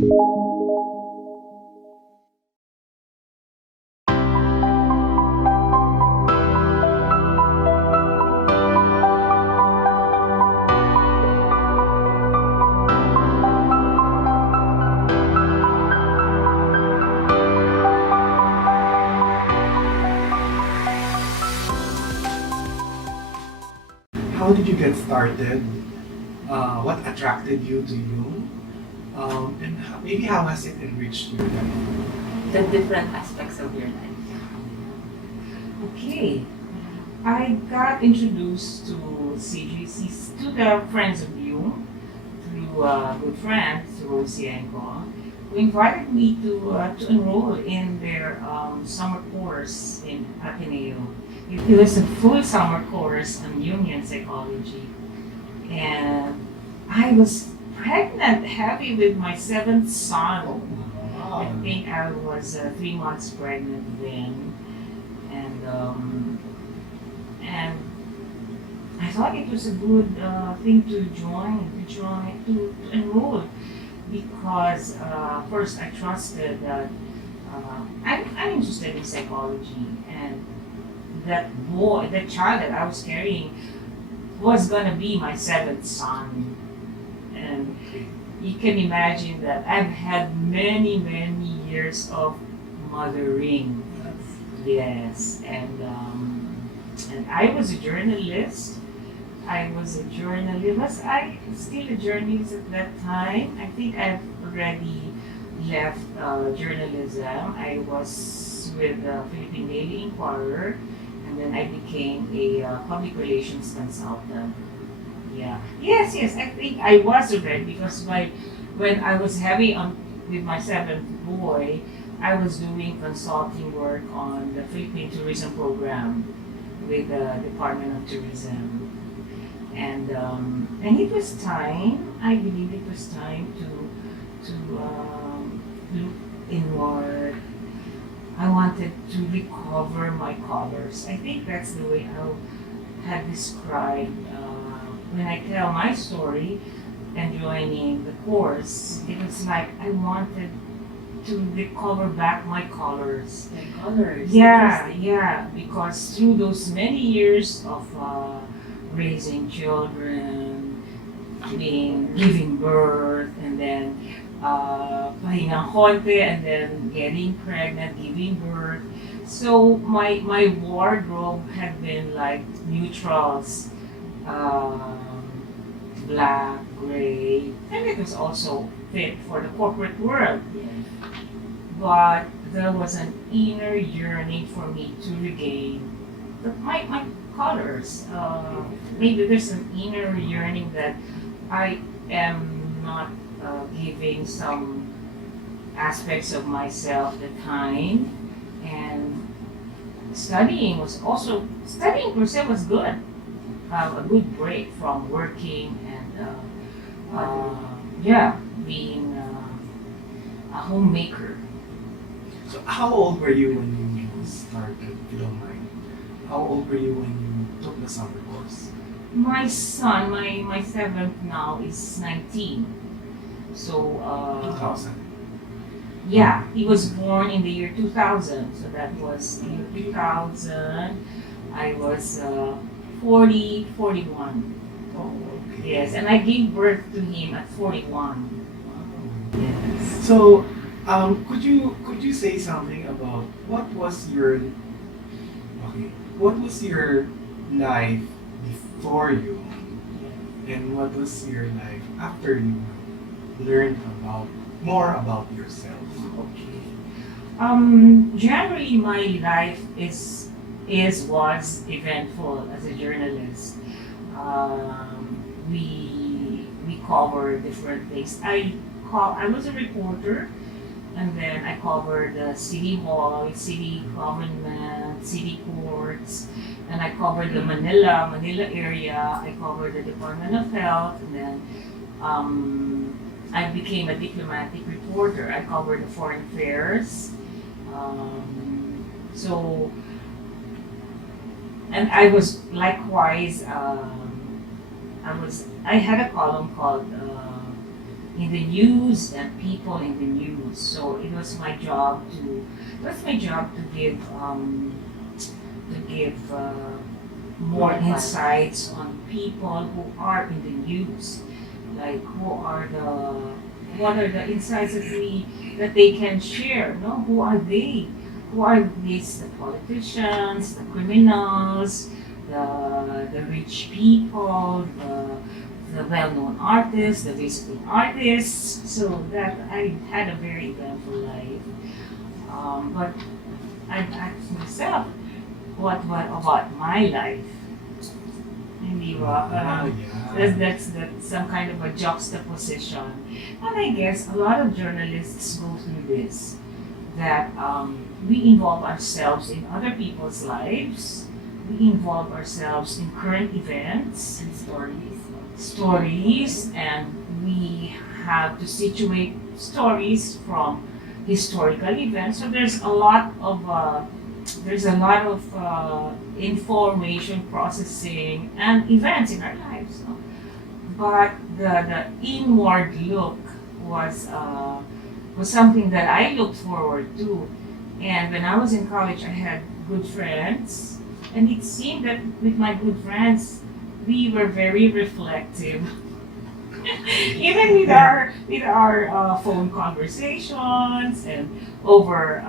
How did you get started? What attracted you to Jung? And maybe how has it enriched your life? The different aspects of your life. Okay. I got introduced to CJCC, to the Friends of You, through a good friend, Rosie and Ko, who invited me to enroll in their summer course in Ateneo. It was a full summer course on Jungian psychology. And I was pregnant, heavy with my seventh son. I think I was 3 months pregnant then. And I thought it was a good thing to enroll, because first I trusted that I'm interested in psychology, and that child that I was carrying was gonna be my seventh son. And you can imagine that I've had many years of mothering. Yes, and I was a journalist. I still a journalist at that time. I think I've already left journalism. I was with the Philippine Daily Inquirer, and then I became a public relations consultant. Yeah. Yes. I think I was already, because when I was with my seventh boy, I was doing consulting work on the Philippine tourism program with the Department of Tourism. And it was time, I believe it was time to look inward. I wanted to recover my colors. I think that's the way I had described when I tell my story and joining the course. It was like I wanted to recover back my colors. My colors. Yeah, because through those many years of raising children, giving birth, and then pahingang konti, and then getting pregnant, giving birth. So my wardrobe had been like neutrals, black, gray, and it was also fit for the corporate world. But there was an inner yearning for me to regain my colors. Maybe there's an inner yearning that I am not giving some aspects of myself the time. And studying per se was good. A good break from working and being a homemaker. So how old were you when you started, if you don't mind? How old were you when you took the summer course? My son, my seventh now, is 19. So 2000. yeah, he was born in the year 2000. So that was in 2000. I was 41. Oh, okay. Yes, and I gave birth to him at 41. Yes. So, could you say something about what was your life before you, and what was your life after you learned more about yourself? Okay. Generally, my life was eventful as a journalist. We cover different things. I was a reporter, and then I covered the city hall, city government, city courts, and I covered the Manila area. I covered the Department of Health, and then I became a diplomatic reporter. I covered the foreign affairs. And I was likewise. I had a column called in the news and people in the news. So it was my job to give more insights on people who are in the news, like what are the insights that they can share. No, who are they? Who are these? The politicians, the criminals, the rich people, the well-known artists, the visiting artists. So that I had a very eventful life. But I've asked myself, what about my life? Hindi ba? Parang Yeah. that's some kind of a juxtaposition. And I guess a lot of journalists go through this, that we involve ourselves in other people's lives, we involve ourselves in current events, And stories, and we have to situate stories from historical events. So there's a lot of information processing and events in our lives. No? But the inward look was something that I looked forward to. And when I was in college, I had good friends, and it seemed that with my good friends, we were very reflective. Even with our phone conversations and over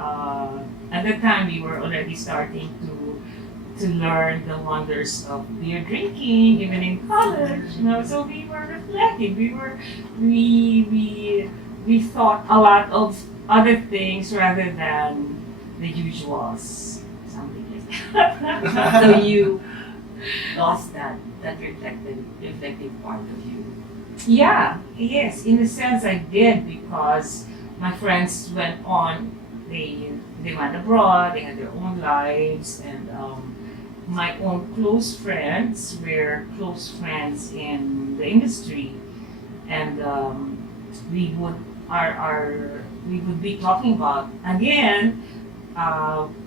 at that time we were already starting to learn the wonders of beer drinking even in college, you know. So we were reflecting. We thought a lot of other things rather than the usuals, something like that. So you lost that reflective part of you. Yeah, yes, in a sense I did, because my friends went on, they went abroad, they had their own lives, and my own close friends were close friends in the industry, and we would we would be talking about again.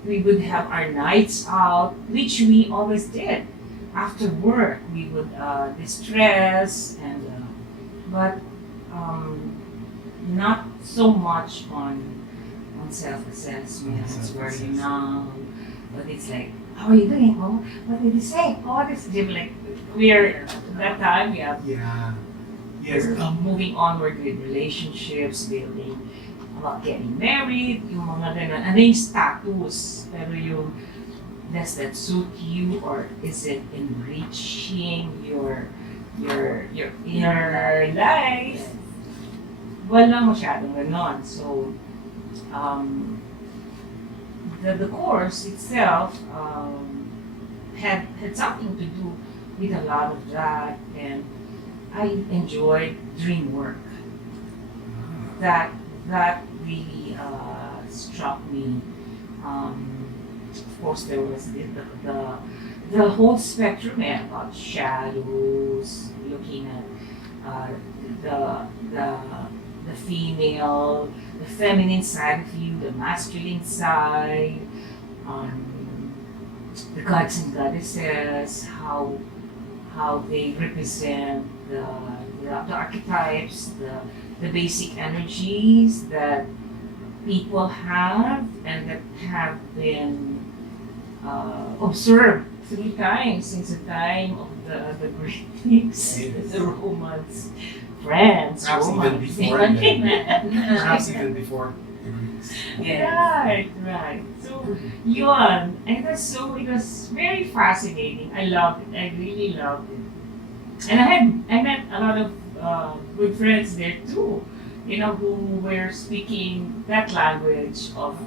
We would have our nights out, which we always did. After work, we would distress and but not so much on self-assessments where you know, but it's like, how are you doing? Oh, what did he say? Oh, this is like we're that time we have Yeah. Yes. moving onward with relationships, building about getting married, yung mga ganun. Ano yung status? Pero yung, does that suit you, or is it enriching your inner life? Wala masyadong ganon. So, the course itself had something to do with a lot of that, and I enjoyed dream work. That really struck me. Of course, there was the whole spectrum about shadows, looking at the female, the feminine side of you, the masculine side, the gods and goddesses, how they represent the archetypes, the basic energies that people have and that have been observed through time, since the time of the Greeks, the Romans, France, Perhaps even Romans. before then. Perhaps even before the Greeks. Right. So, yun. And it was very fascinating. I loved it. I really loved it. And I met a lot of good friends there too, you know, who were speaking that language of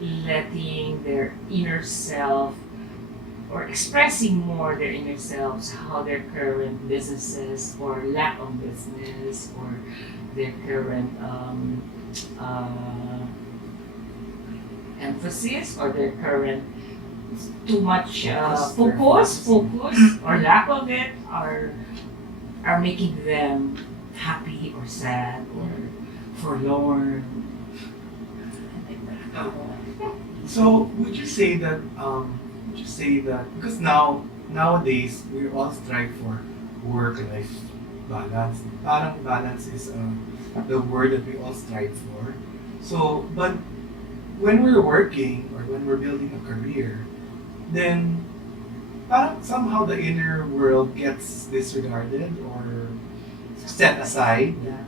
letting their inner self, or expressing more their inner selves, how their current businesses or lack of business, or their current emphasis, or their current too much focus or lack of it are making them happy or sad or forlorn. So would you say that because nowadays we all strive for work-life balance. Parang balance is the word that we all strive for. So, but when we're working or when we're building a career, then parang somehow the inner world gets disregarded or set aside Yeah.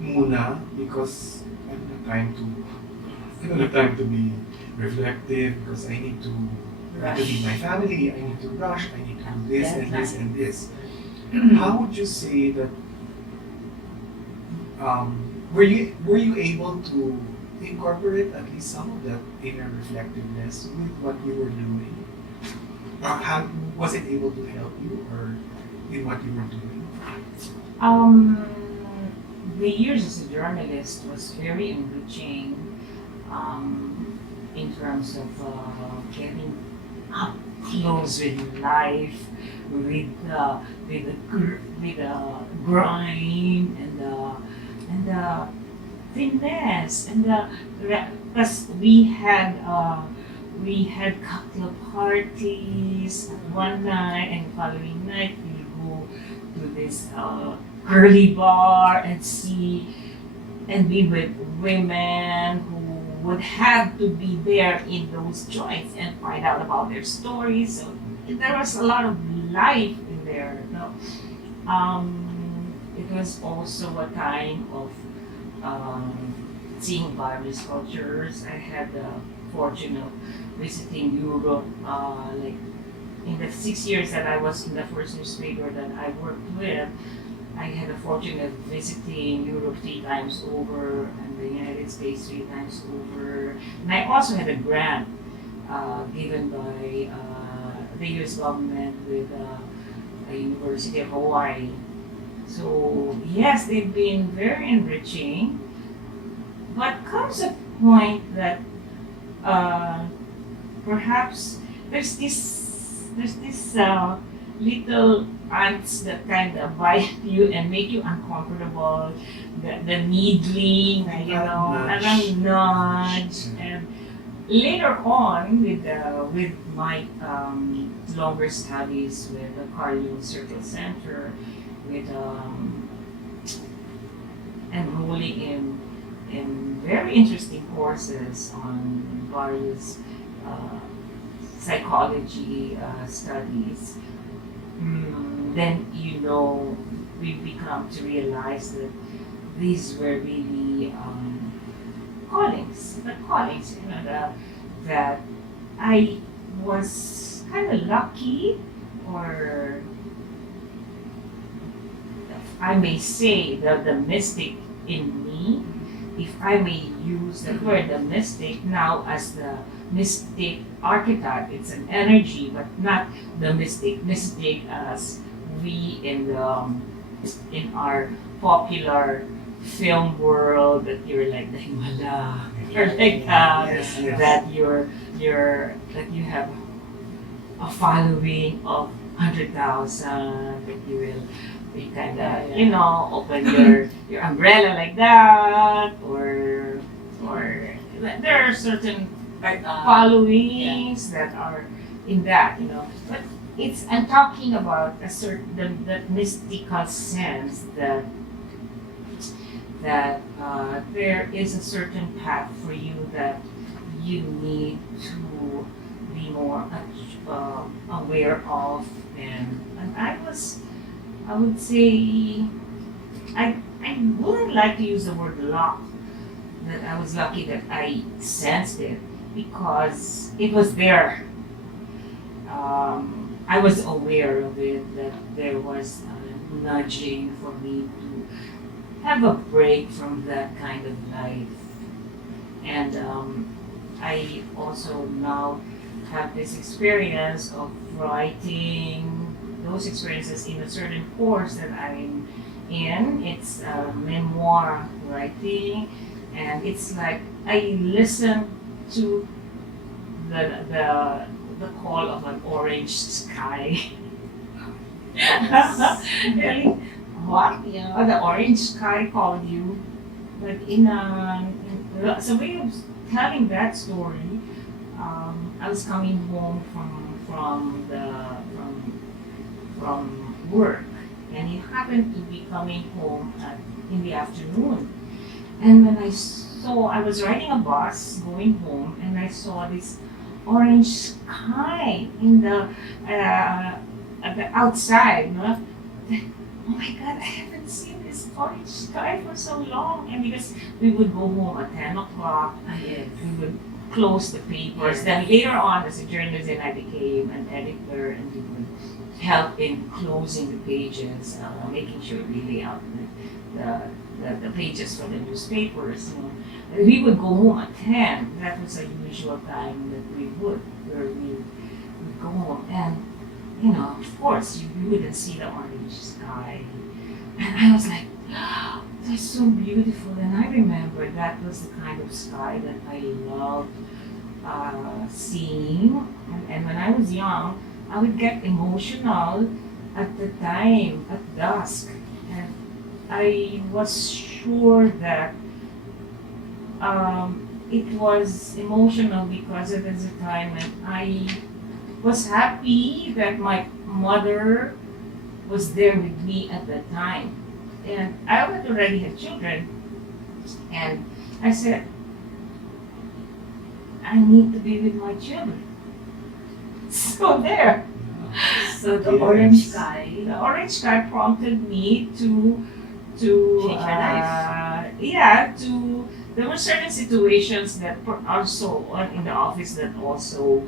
muna because I don't have time to I don't have time to be reflective because I need to feed my family, I need to rush, I need to do this and this and this. How would you say that were you able to incorporate at least some of that inner reflectiveness with what you were doing? How was it able to help you or in what you were doing? Um, the years as a journalist was very enriching in terms of getting up close with life, with the grind and the finesse and the because we had cocktail parties one night and following night we go to this girly bar and see and be with women who would have to be there in those joints and find out about their stories. So there was a lot of life in there. No? It was also a time of seeing various cultures. I had the fortune of visiting Europe, like in the 6 years that I was in the first newspaper that I worked with. I had the fortune of visiting Europe 3 times over and the United States 3 times over. And I also had a grant given by the US government with the University of Hawaii. So yes, they've been very enriching, but comes a point that perhaps there's this little ants that kind of bite you and make you uncomfortable. The needling, parang nudge, and later on with my longer studies with the CARL Jung Circle Center, with enrolling in very interesting courses on various psychology studies. Then we've become to realize that these were really callings, that I was kind of lucky, or I may say the mystic in me, if I may use the word the mystic now as the mystic archetype. It's an energy, but not the mystic as we in our popular film world, that you're like the Himala, or like Yes. that that you have a following of 100,000, that you kind of open your umbrella like that, or there are certain Like, followings that are in that, but I'm talking about a certain that mystical sense that there is a certain path for you that you need to be more aware of, and I would say I wouldn't like to use the word luck, that I was lucky that I sensed it, because it was there. I was aware of it, that there was nudging for me to have a break from that kind of life. And I also now have this experience of writing those experiences in a certain course that I'm in. It's memoir writing, and it's like I listen to the call of an orange sky. Really? What? Yeah. The orange sky called you. But it's a way of telling that story. I was coming home from work, and he happened to be coming home in the afternoon. And when I was riding a bus going home, and I saw this orange sky in at the outside. No? Oh my God, I haven't seen this orange sky for so long. And because we would go home at 10 o'clock, Yes. we would close the papers. Yes. Then later on, as a journalist, then I became an editor, and we would help in closing the pages, making sure we lay out the pages for the newspapers. You know. And we would go home at 10. That was a usual time that we would go home. And, you know, of course, you wouldn't see the orange sky. And I was like, oh, that's so beautiful. And I remember that was the kind of sky that I loved seeing. And when I was young, I would get emotional at the time, at dusk. And I was sure that it was emotional because it was a time when I was happy that my mother was there with me at that time. And I had already had children. And I said, I need to be with my children. So there. So the Yes. orange sky. The orange sky prompted me to Change your life. there were certain situations that also in the office that also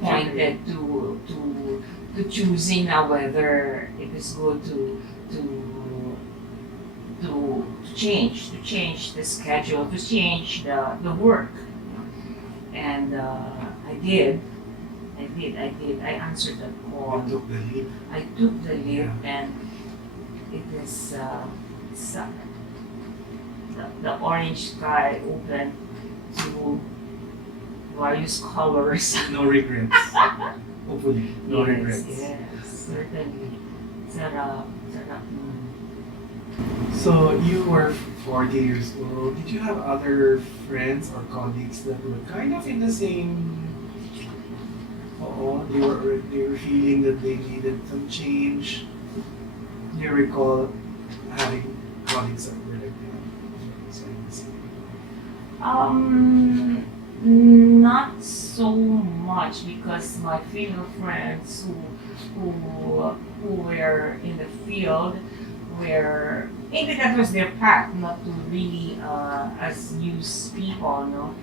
pointed to choosing now whether it is good to change the schedule, to change the work. And I did. I answered the call. You took the lead. I took the lead, Yeah. and it is the orange sky opened to various colors. No regrets. Hopefully, no Yes, regrets. yes, certainly. Sarap. So you were 40 years old. Did you have other friends or colleagues that were kind of in the same? They were feeling that they needed some change. Do you recall having colleagues that were like that? Not so much, because my female friends who were in the field were, maybe that was their path, not to really as use people, no?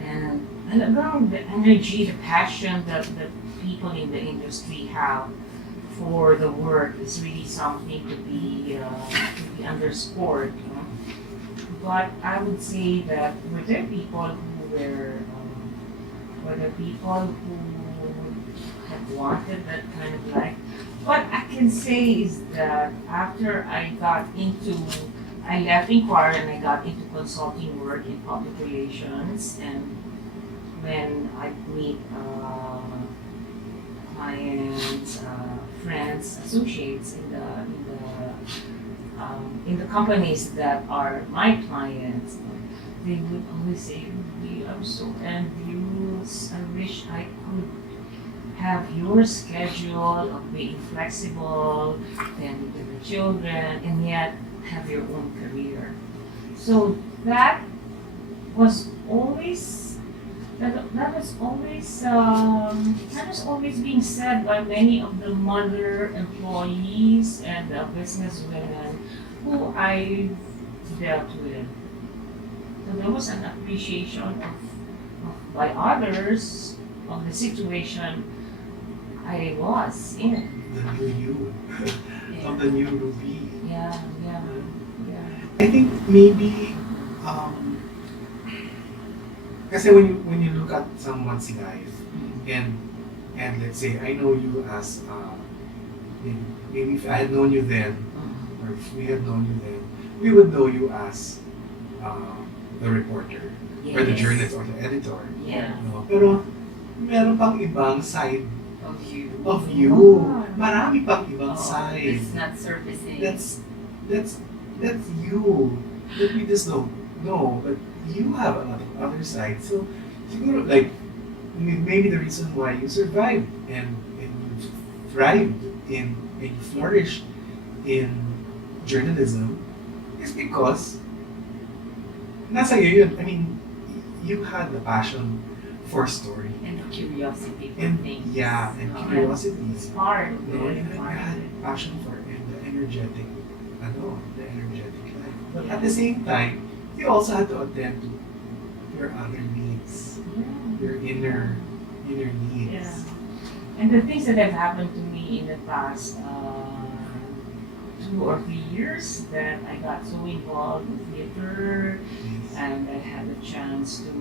And around the energy, the passion that the people in the industry have for the work is really something to be underscored. You know? But I would say that were there people who had wanted that kind of life. What I can say is that after I left Inquirer and I got into consulting work in public relations, and when I meet clients, friends, associates in the companies that are my clients, they would always say, "Ruby, I'm so envious. I wish I could have your schedule of being flexible, tending to the children, and yet have your own career." So that was always being said by many of the mother employees and businesswomen who I dealt with. So there was an appreciation of by others of the situation I was in. The new you, of the new Ruby. Yeah. I think maybe, kasi when you look at someone's life, and let's say I know you as maybe if I had known you then, or if we had known you then, we would know you as the reporter, or the Yes. journalist, or the editor. Yeah. No? Pero meron pang ibang side Of you. of you. Oh. Marami pang ibang Oh, side. it's not surfacing. That's you that we just don't know, but you have a lot of other sides. So siguro like maybe the reason why you survived and you thrived and you flourished in journalism is because nasa iyo yun. I mean, you had the passion for story. And the curiosity for And things. yeah, and Oh. curiosity. It's part of No, it. you had passion for it, and the energetic life. But at the same time, you also had to attend to your other needs, your inner needs. Yeah. And the things that have happened to me in the past 2 or 3 years that I got so involved in theater Yes. and I had the chance to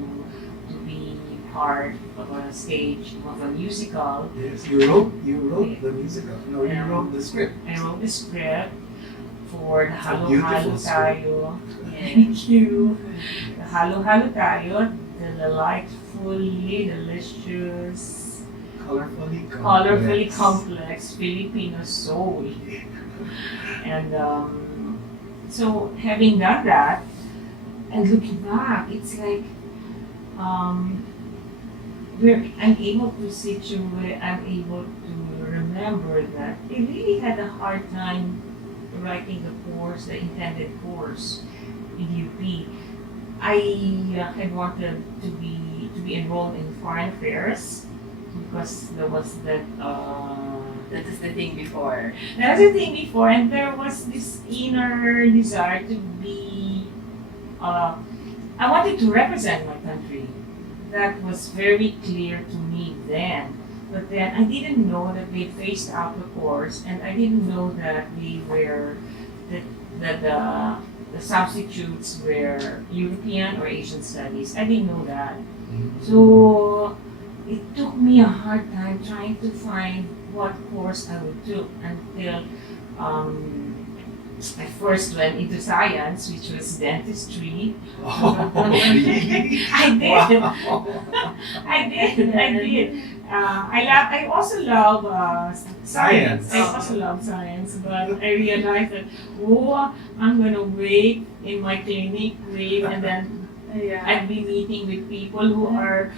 be part of a stage of a musical. Yes, you wrote the musical. No, you Yeah. wrote the script. I wrote the script for the It's a Halo beautiful Halo script. Tayo. Yeah. Thank you. The Halo Halo Tayo, the delightfully delicious, colorfully complex Filipino soul. And so having done that and looking back, it's like I'm able to situate, I'm able to remember that I really had a hard time writing the course, the intended course in UP. I had wanted to be enrolled in foreign affairs because there was that. That is the thing before. That's the thing before, and there was this inner desire to be. I wanted to represent my country. That was very clear to me then. But then I didn't know that they phased out the course, and I didn't know that they were that the substitutes were European or Asian studies. I didn't know that. So it took me a hard time trying to find what course I would do until I first went into science, which was dentistry. Oh, really? I did. Wow. I did. I also love science. I Science. also love science, but I realized that I'm gonna wait in my clinic, and then Yeah. I'd be meeting with people who are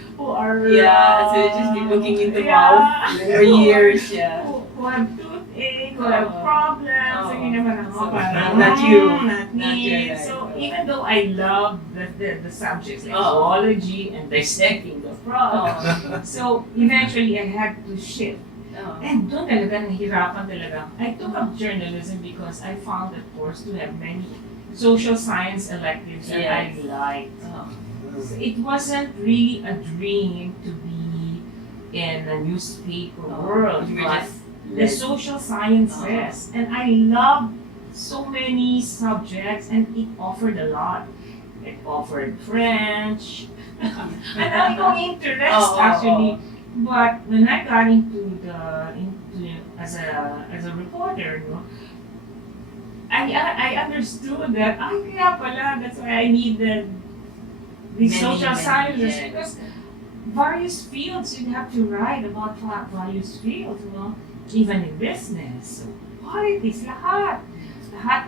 Yeah, so you just be looking in the yeah, mouth for years, yeah. who have toothache, who have problems, Oh. yun naman ako, So, parang, not you. not Not me. your life. So even though I love the subjects like Oh. zoology and dissecting the frog, so eventually I had to shift. Oh. And doon talaga nahirapan talaga. I took up journalism because I found that course to have many social science electives that I Yes. liked. Oh. So it wasn't really a dream to be in a newspaper world, You were but just the social sciences. And I loved so many subjects and it offered a lot. It offered French. And I no interest Oh, oh, actually. But when I got into as a reporter, I understood that kaya pala, that's why I needed the social sciences yes. because various fields you'd have to write about various fields, even in business. So, politics, lahat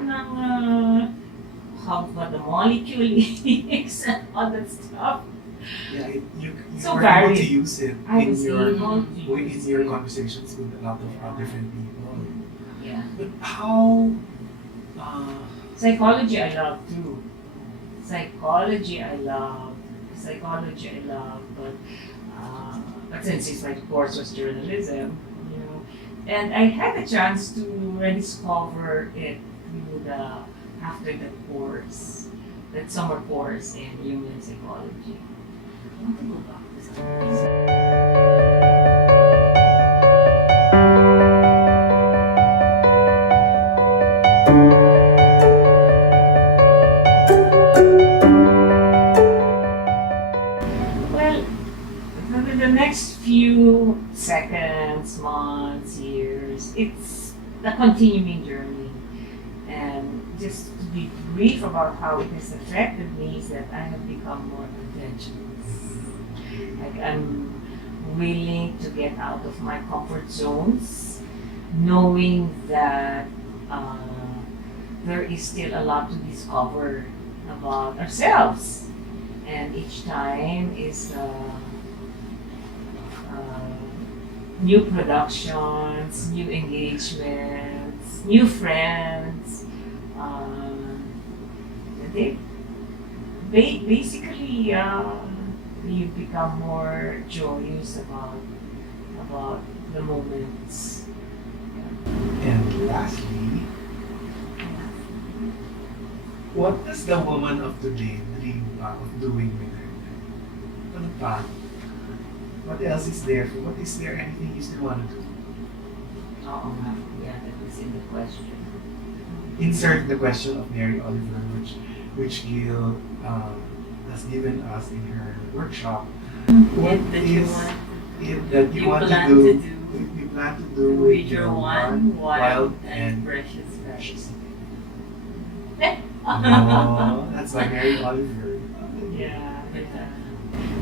ng how the molecule is and all that stuff. Yeah, you So were able varied. to use it I in was your able to use it. conversations with a lot of different people. Yeah. But how? Psychology I love too. But since my course was journalism, and I had the chance to rediscover it through after the course, that summer course in human psychology. I want to go back to something. Well, the next few seconds, months, years, it's a continuing journey. And just to be brief about how it has affected me is that I have become more adventurous. Like I'm willing to get out of my comfort zones, knowing that there is still a lot to discover about ourselves. And each time is new productions, new engagements, new friends. They basically you become more joyous about the moments. And lastly, what does the woman of today dream of doing with her time? Ano pa? What else is there? What is there anything you still want to do? Oo nga, yeah, that is in the question. Insert the question of Mary Oliver, which Gil has given us in her workshop. What That you is want, it that you want to plan do? to do You plan to do with your one wild and and precious. oh, that's by Mary Oliver. Yeah, yeah.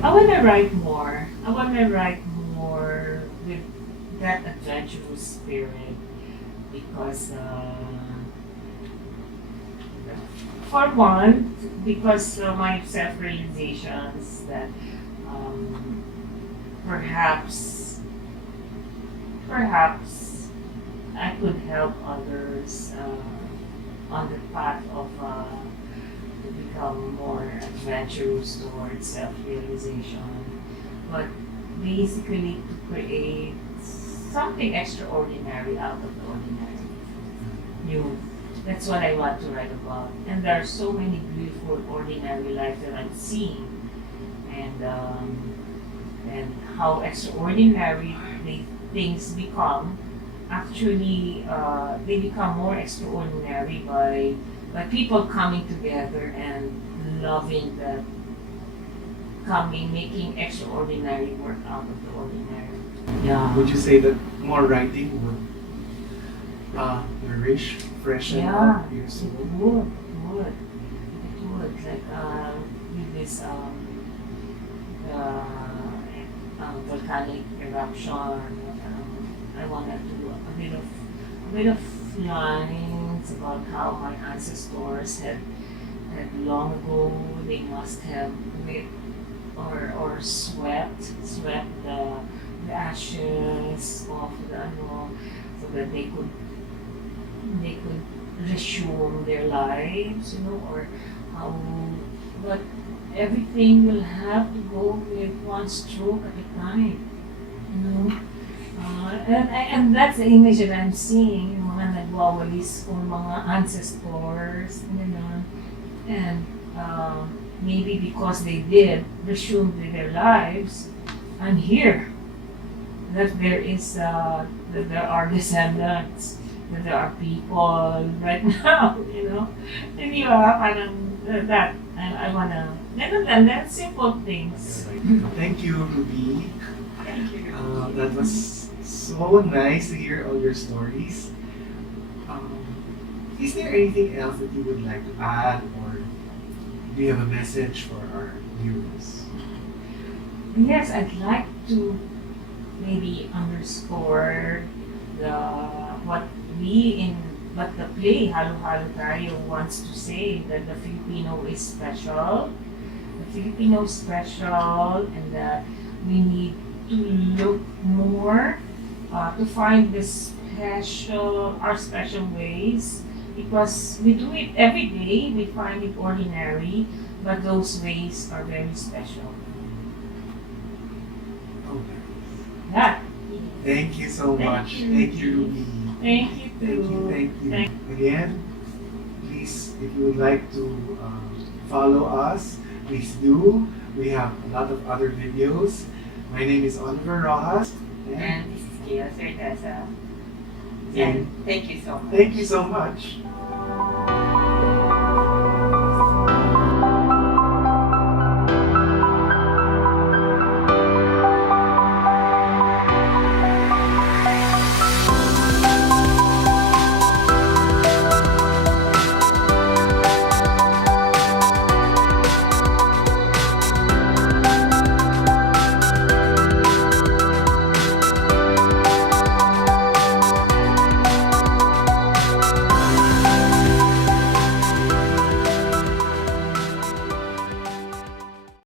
I want to write more. I want to write more with that adventurous spirit because, for one, because my self-realizations that perhaps I could help others on the path of to become more adventurous towards self-realization, but basically to create something extraordinary out of the ordinary. New. That's what I want to write about. And there are so many beautiful ordinary lives that I'm seeing, and how extraordinary things become. Actually, they become more extraordinary by people coming together and loving that, making extraordinary work out of the ordinary. Yeah. Would you say that more writing would nourish, freshen Yeah, up your it soul? would. It would. Like with this volcanic eruption, I wanted to do a bit of lines about how my ancestors had long ago they must have lit or swept the ashes of the so that they could resume their lives, or how, but everything will have to go with one stroke at a time, and that's the image that I'm seeing, yung mga nagwawalis kong mga ancestors, and maybe because they did resume their lives, I'm here. That there is that there are descendants, that there are people right now, and parang that I wanna, and that simple things. Thank you, Ruby. Thank you. That was so nice to hear all your stories. Is there anything else that you would like to add, or do you have a message for our viewers? Yes, I'd like to maybe underscore what the play Halo Halo Tayo wants to say, that the Filipino is special. The Filipino is special, and that we need to look more to find our special ways, because we do it every day. We find it ordinary, but those ways are very special. Okay. That. Thank you so Thank much. you. Thank you, Ruby. Thank you too. Thank you. Thank Again, please, if you would like to follow us, please do. We have a lot of other videos. My name is Oliver Rojas. And this is Gia Certeza. And And thank you so much. thank you so much.